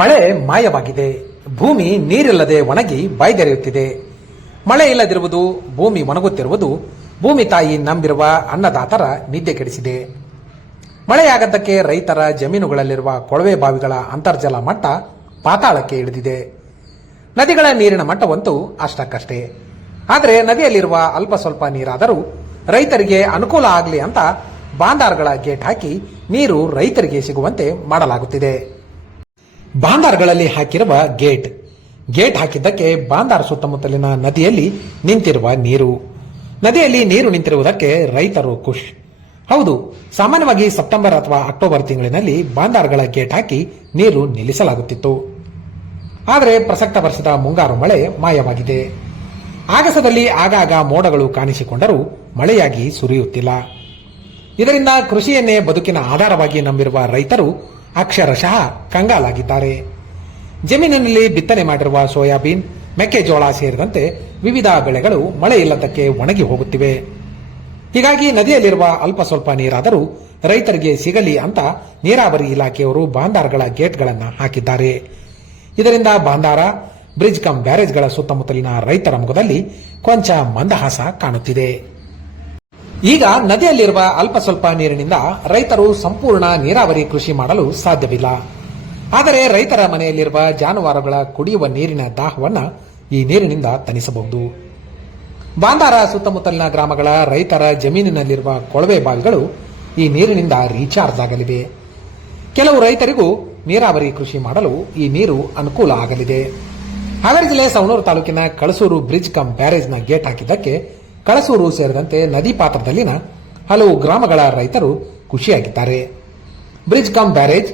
ಮಳೆ ಮಾಯವಾಗಿದೆ. ಭೂಮಿ ನೀರಿಲ್ಲದೆ ಒಣಗಿ ಬಾಯ್ದೆರೆಯುತ್ತಿದೆ. ಮಳೆ ಇಲ್ಲದಿರುವುದು, ಭೂಮಿ ಒಣಗುತ್ತಿರುವುದು ಭೂಮಿ ತಾಯಿ ನಂಬಿರುವ ಅನ್ನದಾತರ ನಿದ್ದೆ ಕೆಡಿಸಿದೆ. ಮಳೆಯಾಗದ್ದಕ್ಕೆ ರೈತರ ಜಮೀನುಗಳಲ್ಲಿರುವ ಕೊಳವೆ ಬಾವಿಗಳ ಅಂತರ್ಜಲ ಮಟ್ಟ ಪಾತಾಳಕ್ಕೆ ಇಳಿದಿದೆ. ನದಿಗಳ ನೀರಿನ ಮಟ್ಟವಂತೂ ಅಷ್ಟಕ್ಕಷ್ಟೇ. ಆದರೆ ನದಿಯಲ್ಲಿರುವ ಅಲ್ಪ ಸ್ವಲ್ಪ ನೀರಾದರೂ ರೈತರಿಗೆ ಅನುಕೂಲ ಆಗಲಿ ಅಂತ ಬಾಂದಾರ್ಗಳ ಗೇಟ್ ಹಾಕಿ ನೀರು ರೈತರಿಗೆ ಸಿಗುವಂತೆ ಮಾಡಲಾಗುತ್ತಿದೆ. ಬಾಂದಾರ್ಗಳಲ್ಲಿ ಹಾಕಿರುವ ಗೇಟ್ ಹಾಕಿದ್ದಕ್ಕೆ ಬಾಂದಾರ್ ಸುತ್ತಮುತ್ತಲಿನ ನದಿಯಲ್ಲಿ ನಿಂತಿರುವ ನದಿಯಲ್ಲಿ ನೀರು ನಿಂತಿರುವುದಕ್ಕೆ ರೈತರು ಖುಷ್. ಹೌದು, ಸಾಮಾನ್ಯವಾಗಿ ಸೆಪ್ಟೆಂಬರ್ ಅಥವಾ ಅಕ್ಟೋಬರ್ ತಿಂಗಳಿನಲ್ಲಿ ಬಾಂದಾರ್ಗಳ ಗೇಟ್ ಹಾಕಿ ನೀರು ನಿಲ್ಲಿಸಲಾಗುತ್ತಿತ್ತು. ಆದರೆ ಪ್ರಸಕ್ತ ವರ್ಷದ ಮುಂಗಾರು ಮಳೆ ಮಾಯವಾಗಿದೆ. ಆಗಸದಲ್ಲಿ ಆಗಾಗ ಮೋಡಗಳು ಕಾಣಿಸಿಕೊಂಡರೂ ಮಳೆಯಾಗಿ ಸುರಿಯುತ್ತಿಲ್ಲ. ಇದರಿಂದ ಕೃಷಿಯನ್ನೇ ಬದುಕಿನ ಆಧಾರವಾಗಿ ನಂಬಿರುವ ರೈತರು ಅಕ್ಷರಶಃ ಕಂಗಾಲಾಗಿದ್ದಾರೆ. ಜಮೀನಿನಲ್ಲಿ ಬಿತ್ತನೆ ಮಾಡಿರುವ ಸೋಯಾಬೀನ್, ಮೆಕ್ಕೆಜೋಳ ಸೇರಿದಂತೆ ವಿವಿಧ ಬೆಳೆಗಳು ಮಳೆ ಇಲ್ಲದಕ್ಕೆ ಒಣಗಿ ಹೋಗುತ್ತಿವೆ. ಹೀಗಾಗಿ ನದಿಯಲ್ಲಿರುವ ಅಲ್ಪ ಸ್ವಲ್ಪ ನೀರಾದರೂ ರೈತರಿಗೆ ಸಿಗಲಿ ಅಂತ ನೀರಾವರಿ ಇಲಾಖೆಯವರು ಬಾಂದಾರ್ಗಳ ಗೇಟ್ಗಳನ್ನು ಹಾಕಿದ್ದಾರೆ. ಇದರಿಂದ ಬಾಂದಾರ, ಬ್ರಿಡ್ಜ್ ಕಮ್ ಬ್ಯಾರೇಜ್ಗಳ ಸುತ್ತಮುತ್ತಲಿನ ರೈತರ ಮುಖದಲ್ಲಿ ಕೊಂಚ ಮಂದಹಾಸ ಕಾಣುತ್ತಿದೆ. ಈಗ ನದಿಯಲ್ಲಿರುವ ಅಲ್ಪ ಸ್ವಲ್ಪ ನೀರಿನಿಂದ ರೈತರು ಸಂಪೂರ್ಣ ನೀರಾವರಿ ಕೃಷಿ ಮಾಡಲು ಸಾಧ್ಯವಿಲ್ಲ. ಆದರೆ ರೈತರ ಮನೆಯಲ್ಲಿರುವ ಜಾನುವಾರುಗಳ ಕುಡಿಯುವ ನೀರಿನ ದಾಹವನ್ನು ಈ ನೀರಿನಿಂದ ತಣಿಸಬಹುದು. ಬಾಂದಾರ ಸುತ್ತಮುತ್ತಲಿನ ಗ್ರಾಮಗಳ ರೈತರ ಜಮೀನಿನಲ್ಲಿರುವ ಕೊಳವೆ ಬಾವಿಗಳು ಈ ನೀರಿನಿಂದ ರೀಚಾರ್ಜ್ ಆಗಲಿವೆ. ಕೆಲವು ರೈತರಿಗೂ ನೀರಾವರಿ ಕೃಷಿ ಮಾಡಲು ಈ ನೀರು ಅನುಕೂಲ ಆಗಲಿದೆ. ಹಾವೇರಿ ಜಿಲ್ಲೆ ಸವಣೂರು ತಾಲೂಕಿನ ಕಳಸೂರು ಬ್ರಿಡ್ಜ್ ಕಮ್ ಬ್ಯಾರೇಜ್ನ ಗೇಟ್ ಹಾಕಿದ್ದಕ್ಕೆ ಕಳಸೂರು ಸೇರಿದಂತೆ ನದಿ ಪಾತ್ರದಲ್ಲಿನ ಹಲವು ಗ್ರಾಮಗಳ ರೈತರು ಖುಷಿಯಾಗಿದ್ದಾರೆ. ಬ್ರಿಡ್ಜ್ ಕಮ್ ಬ್ಯಾರೇಜ್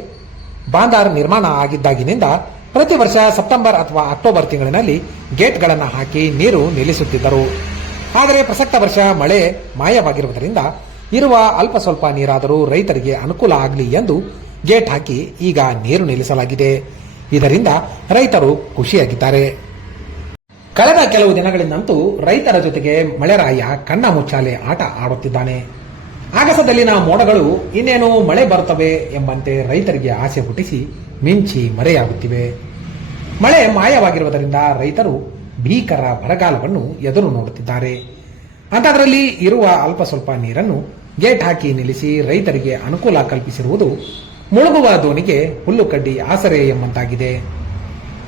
ಬಾಂದಾರ್ ನಿರ್ಮಾಣ ಆಗಿದ್ದಾಗಿನಿಂದ ಪ್ರತಿ ವರ್ಷ ಸೆಪ್ಟೆಂಬರ್ ಅಥವಾ ಅಕ್ಟೋಬರ್ ತಿಂಗಳಿನಲ್ಲಿ ಗೇಟ್ಗಳನ್ನು ಹಾಕಿ ನೀರು ನಿಲ್ಲಿಸುತ್ತಿದ್ದರು. ಆದರೆ ಪ್ರಸಕ್ತ ವರ್ಷ ಮಳೆ ಮಾಯವಾಗಿರುವುದರಿಂದ ಇರುವ ಅಲ್ಪ ಸ್ವಲ್ಪ ನೀರಾದರೂ ರೈತರಿಗೆ ಅನುಕೂಲ ಆಗಲಿ ಎಂದು ಗೇಟ್ ಹಾಕಿ ಈಗ ನೀರು ನಿಲ್ಲಿಸಲಾಗಿದೆ. ಇದರಿಂದ ರೈತರು ಖುಷಿಯಾಗಿದ್ದಾರೆ. ಕಳೆದ ಕೆಲವು ದಿನಗಳಿಂದಂತೂ ರೈತರ ಜೊತೆಗೆ ಮಳೆರಾಯ ಕಣ್ಣ ಮುಚ್ಚಾಲೆ ಆಟ ಆಡುತ್ತಿದ್ದಾನೆ. ಆಗಸದಲ್ಲಿನ ಮೋಡಗಳು ಇನ್ನೇನು ಮಳೆ ಬರುತ್ತವೆ ಎಂಬಂತೆ ರೈತರಿಗೆ ಆಸೆ ಹುಟ್ಟಿಸಿ ಮಿಂಚಿ ಮರೆಯಾಗುತ್ತಿವೆ. ಮಳೆ ಮಾಯವಾಗಿರುವುದರಿಂದ ರೈತರು ಭೀಕರ ಬರಗಾಲವನ್ನು ಎದುರು ನೋಡುತ್ತಿದ್ದಾರೆ. ಅಂಥದ್ರಲ್ಲಿ ಇರುವ ಅಲ್ಪ ಸ್ವಲ್ಪ ನೀರನ್ನು ಗೇಟ್ ಹಾಕಿ ನಿಲ್ಲಿಸಿ ರೈತರಿಗೆ ಅನುಕೂಲ ಕಲ್ಪಿಸಿರುವುದು ಮುಳುಗುವ ದೋಣಿಗೆ ಹುಲ್ಲು ಕಡ್ಡಿ ಆಸರೆ ಎಂಬಂತಾಗಿದೆ.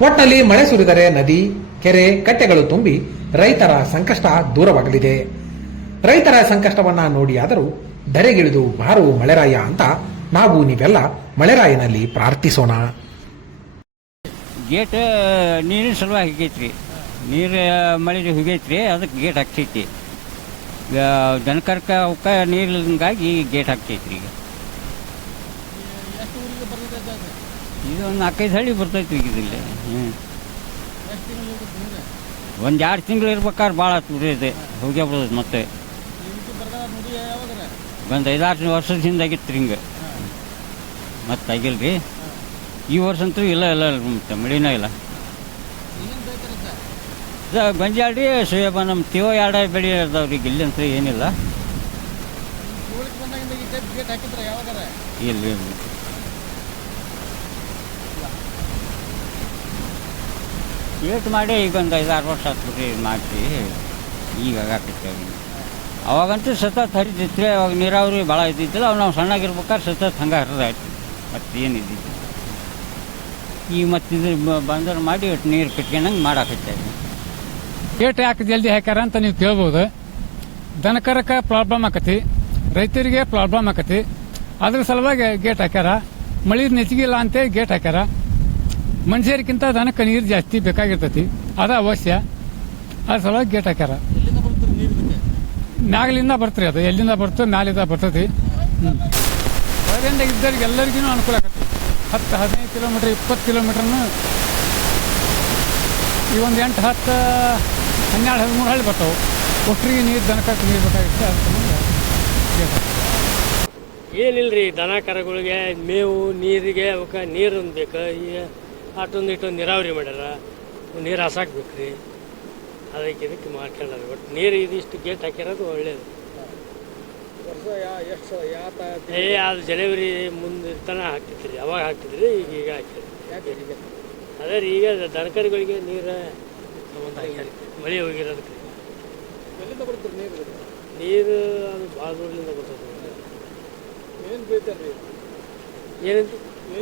ಒಟ್ನಲ್ಲಿ ಮಳೆ ಸುರಿದರೆ ನದಿ, ಕೆರೆ, ಕಟ್ಟೆಗಳು ತುಂಬಿ ರೈತರ ಸಂಕಷ್ಟ ದೂರವಾಗಲಿದೆ. ರೈತರ ಸಂಕಷ್ಟವನ್ನ ನೋಡಿಯಾದರೂ ಧರೆಗಿಳಿದು ಬಾರು ಮಳೆರಾಯ ಅಂತ ನಾವು ನೀವೆಲ್ಲ ಮಳೆರಾಯನಲ್ಲಿ ಪ್ರಾರ್ಥಿಸೋಣ. ಗೇಟ್ ನೀರಿನ ಸಲುವಾಗಿ ಹೋಗೈತ್ರಿ, ನೀರು ಮಳೆ ಹೋಗೈತ್ರಿ, ಅದಕ್ಕೆ ಗೇಟ್ ಹಾಕ್ತೈತಿ. ದನಕರ್ಕ ಅವಕ್ಕ ನೀರಿಗಾಗಿ ಗೇಟ್ ಹಾಕ್ತೈತ್ರಿ. ಈಗ ಒಂದು 4-5 ಹಳ್ಳಿ ಬರ್ತೈತಿ ಈಗ ಇಲ್ಲಿ. ಒಂದು 2 ತಿಂಗಳು ಇರ್ಬೇಕಾದ್ರೆ ಭಾಳ ಇದೆ, ಹೋಗೇ ಬಿಡೋದು. ಮತ್ತೆ ಒಂದು 5-6 ವರ್ಷದ ಹಿಂದಾಗಿತ್ತು ರೀ ಹಿಂಗೆ, ಮತ್ತೆ ಆಗಿಲ್ರಿ. ಈ ವರ್ಷ ಅಂತೂ ಇಲ್ಲ ಮತ್ತೆ ಮಳಿನೇ ಇಲ್ಲ. ಗೊಂಜಾಳ ರೀ, ಸೋಯಾಬ ನಮ್ಮ ತಿವೋ 2 ಬೆಳೆ ಇರ್ತಾವ್ರಿ. ಇಲ್ಲಿ ಅಂತ ಏನಿಲ್ಲ. ಇಲ್ಲಿ ಗೇಟ್ ಮಾಡಿ ಈಗ ಒಂದು 5-6 ವರ್ಷ ಆಗ್ತದೆ ಮಾಡಿಸಿ ಈಗ ಹಾಕಿರ್ತೇವೆ. ಅವಾಗಂತೂ ಸತತ್ ಹರಿತಿತ್ತು. ಅವಾಗ ನೀರಾವರಿ ಭಾಳ ಇದ್ದಿದ್ದಿಲ್ಲ. ಅವು ನಾವು ಸಣ್ಣಾಗಿರ್ಬೇಕಾದ್ರೆ ಸತತ್ ಹಂಗೆ ಹರಿದಾಯ್ತು, ಮತ್ತೆ ಏನಿದ್ದಿದ್ದು. ಈಗ ಮತ್ತಿದು ಬಂದರು ಮಾಡಿ ಒಟ್ಟು ನೀರು ಕಟ್ಕೊಂಡಂಗೆ ಮಾಡಾಕತ್ತೇವೆ. ಗೇಟ್ ಯಾಕೆ ಜಲ್ದಿ ಹಾಕ್ಯಾರ ಅಂತ ನೀವು ಕೇಳ್ಬೋದು. ದನಕರಕ್ಕೆ ಪ್ರಾಬ್ಲಮ್ ಆಕತಿ, ರೈತರಿಗೆ ಪ್ರಾಬ್ಲಮ್ ಆಕತಿ. ಅದ್ರ ಸಲುವಾಗಿ ಗೇಟ್ ಹಾಕ್ಯಾರ. ಮಳೆ ನೆಚ್ಚಿಗಿಲ್ಲ ಅಂತೇಳಿ ಗೇಟ್ ಹಾಕ್ಯಾರ. ಮನುಷ್ಯರಿಗಿಂತ ದನಕ್ಕೆ ನೀರು ಜಾಸ್ತಿ ಬೇಕಾಗಿರ್ತೈತಿ, ಅದ ಅವಶ್ಯ. ಅದ್ರ ಸಲುವಾಗಿ ಗೇಟ್ ಹಾಕ್ಯಾರ. ಮ್ಯಾಗಲಿಂದ ಬರ್ತೀರಿ, ಅದು ಎಲ್ಲಿಂದ ಬರ್ತದೆ ಮ್ಯಾಲಿಂದ ಬರ್ತೈತಿ. ಹೊರಗಿಂದ ಇದ್ದವ್ರಿಗೆ ಎಲ್ಲರಿಗೂ ಅನುಕೂಲ ಆಗತ್ತೆ. 10-15 ಕಿಲೋಮೀಟ್ರ್, 20 ಕಿಲೋಮೀಟ್ರನ್ನು ಈ ಒಂದು 8-10-12-13 ಹಳ್ಳಿ ಬರ್ತಾವೆ. ಒಟ್ಟರಿಗೆ ನೀರು ದನಕಕ್ಕೆ ನೀರು ಬೇಕಾಗಿರುತ್ತೆ. ಅದಕ್ಕೆ ಏನಿಲ್ರಿ, ದನ ಕರಗಳಿಗೆ ಮೇವು, ನೀರಿಗೆ ಅವಕ್ಕೆ ನೀರು ಬೇಕು. ಈಗ ಅಷ್ಟೊಂದು ಇಷ್ಟೊಂದು ನೀರಾವರಿ ಮಾಡ್ಯಾರ, ನೀರು ಹಾಸಾಕ್ಬೇಕು ರೀ. ಅದಕ್ಕೆ ಇದಕ್ಕೆ ಮಾಡ್ಕೊಂಡ್ರೆ ಒಟ್ಟು ನೀರು ಇದಿಷ್ಟು ಗೇಟ್ ಹಾಕಿರೋದು ಒಳ್ಳೇದು. ಅದು ಜನವರಿ ಮುಂದೆ ತನಕ ಹಾಕ್ತಿದ್ರಿ, ಅವಾಗ ಹಾಕ್ತಿದ್ರಿ, ಈಗ ಹಾಕಿದ್ರಿ. ಅದೇ ರೀ ಈಗ ದನಕರುಗಳಿಗೆ ನೀರು ಸಂಬಂಧ ಆಗ್ಯಾರ ಮಳೆ ಹೋಗಿರೋದಕ್ಕೆ ಎಲ್ಲಿಂದ ಬರ್ತೀರಿ ನೀರು? ನೀರು ಅದು ಭಾಳ ದೂರದಿಂದ ಬರ್ತದೆ. ಏನು ಬೇಯ್ತಾರ್ರಿ? ಏನಂತ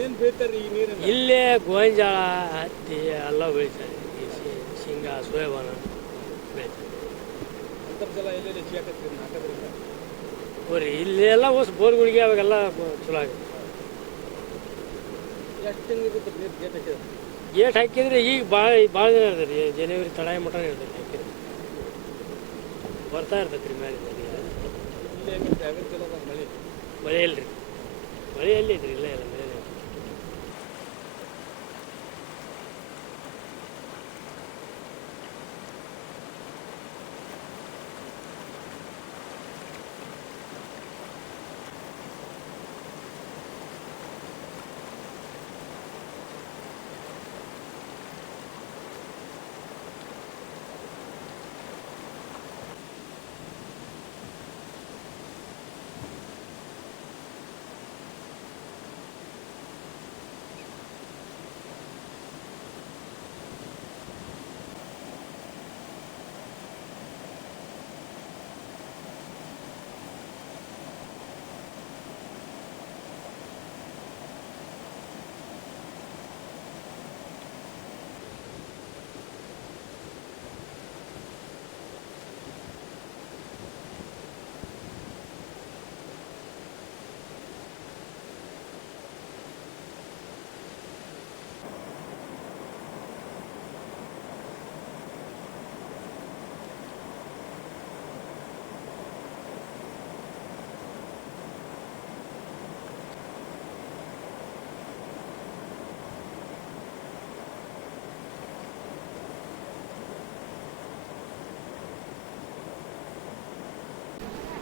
ಏನು ಬೇಯ್ತಾರ್ರಿ ಈ ನೀರನ್ನ? ಇಲ್ಲೇ ಗೋಂಜಾಳ ಹತ್ತಿ ಎಲ್ಲ ಬೆಳಿತಾರೆ. ಈ ಶೇಂಗಾ ಸೋಯಾಬಾನ ಬೆಳಿತಾರೆ. ಅಂತರ್ಜಲ ಎಲ್ಲೆಲ್ಲಿ ಹೆಚ್ಚಿಗೆ ಆಕತ್ರಿ ಹಾಕೋದ್ರಿಂದ? ಹೋರಿ ಇಲ್ಲೆಲ್ಲ ಬೋರ್ಗಳಿಗೆ ಅವಾಗೆಲ್ಲ ಚಲೋ ಆಗುತ್ತೆ. ಎಷ್ಟು ತಿಂಗಳು ಇರುತ್ತೆ ನೀರು ಗೇಟ್ ಹಾಕಿದ್ರೆ? ಗೇಟ್ ಹಾಕಿದ್ರೆ ಈಗ ಭಾಳ ದಿನ ಇರ್ತದೆ ರೀ. ಜನವರಿ ತಡಾಯ ಮಟನ ಇರ್ತೈತೆ ಹಾಕಿದ್ರೆ ಬರ್ತಾ ಇರ್ತೈತೆ ರೀ ಮೇಲೆ ನೀರು. ಇಲ್ಲಿ ಹೆಂಗಿರುತ್ತೆ ಅಗರ್ ಚಲೋ ಅದ ಮಳೆ? ಮಳೆ ಇಲ್ರಿ, ಮಳೆ ಎಲ್ಲಿ ಐತ್ರಿ? ಇಲ್ಲ ಇಲ್ಲ ಮಳೆ ಇಲ್ಲ.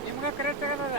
ನಿಮ್ಗೆ ಕರೆಕ್ಟ್ ಆಗದ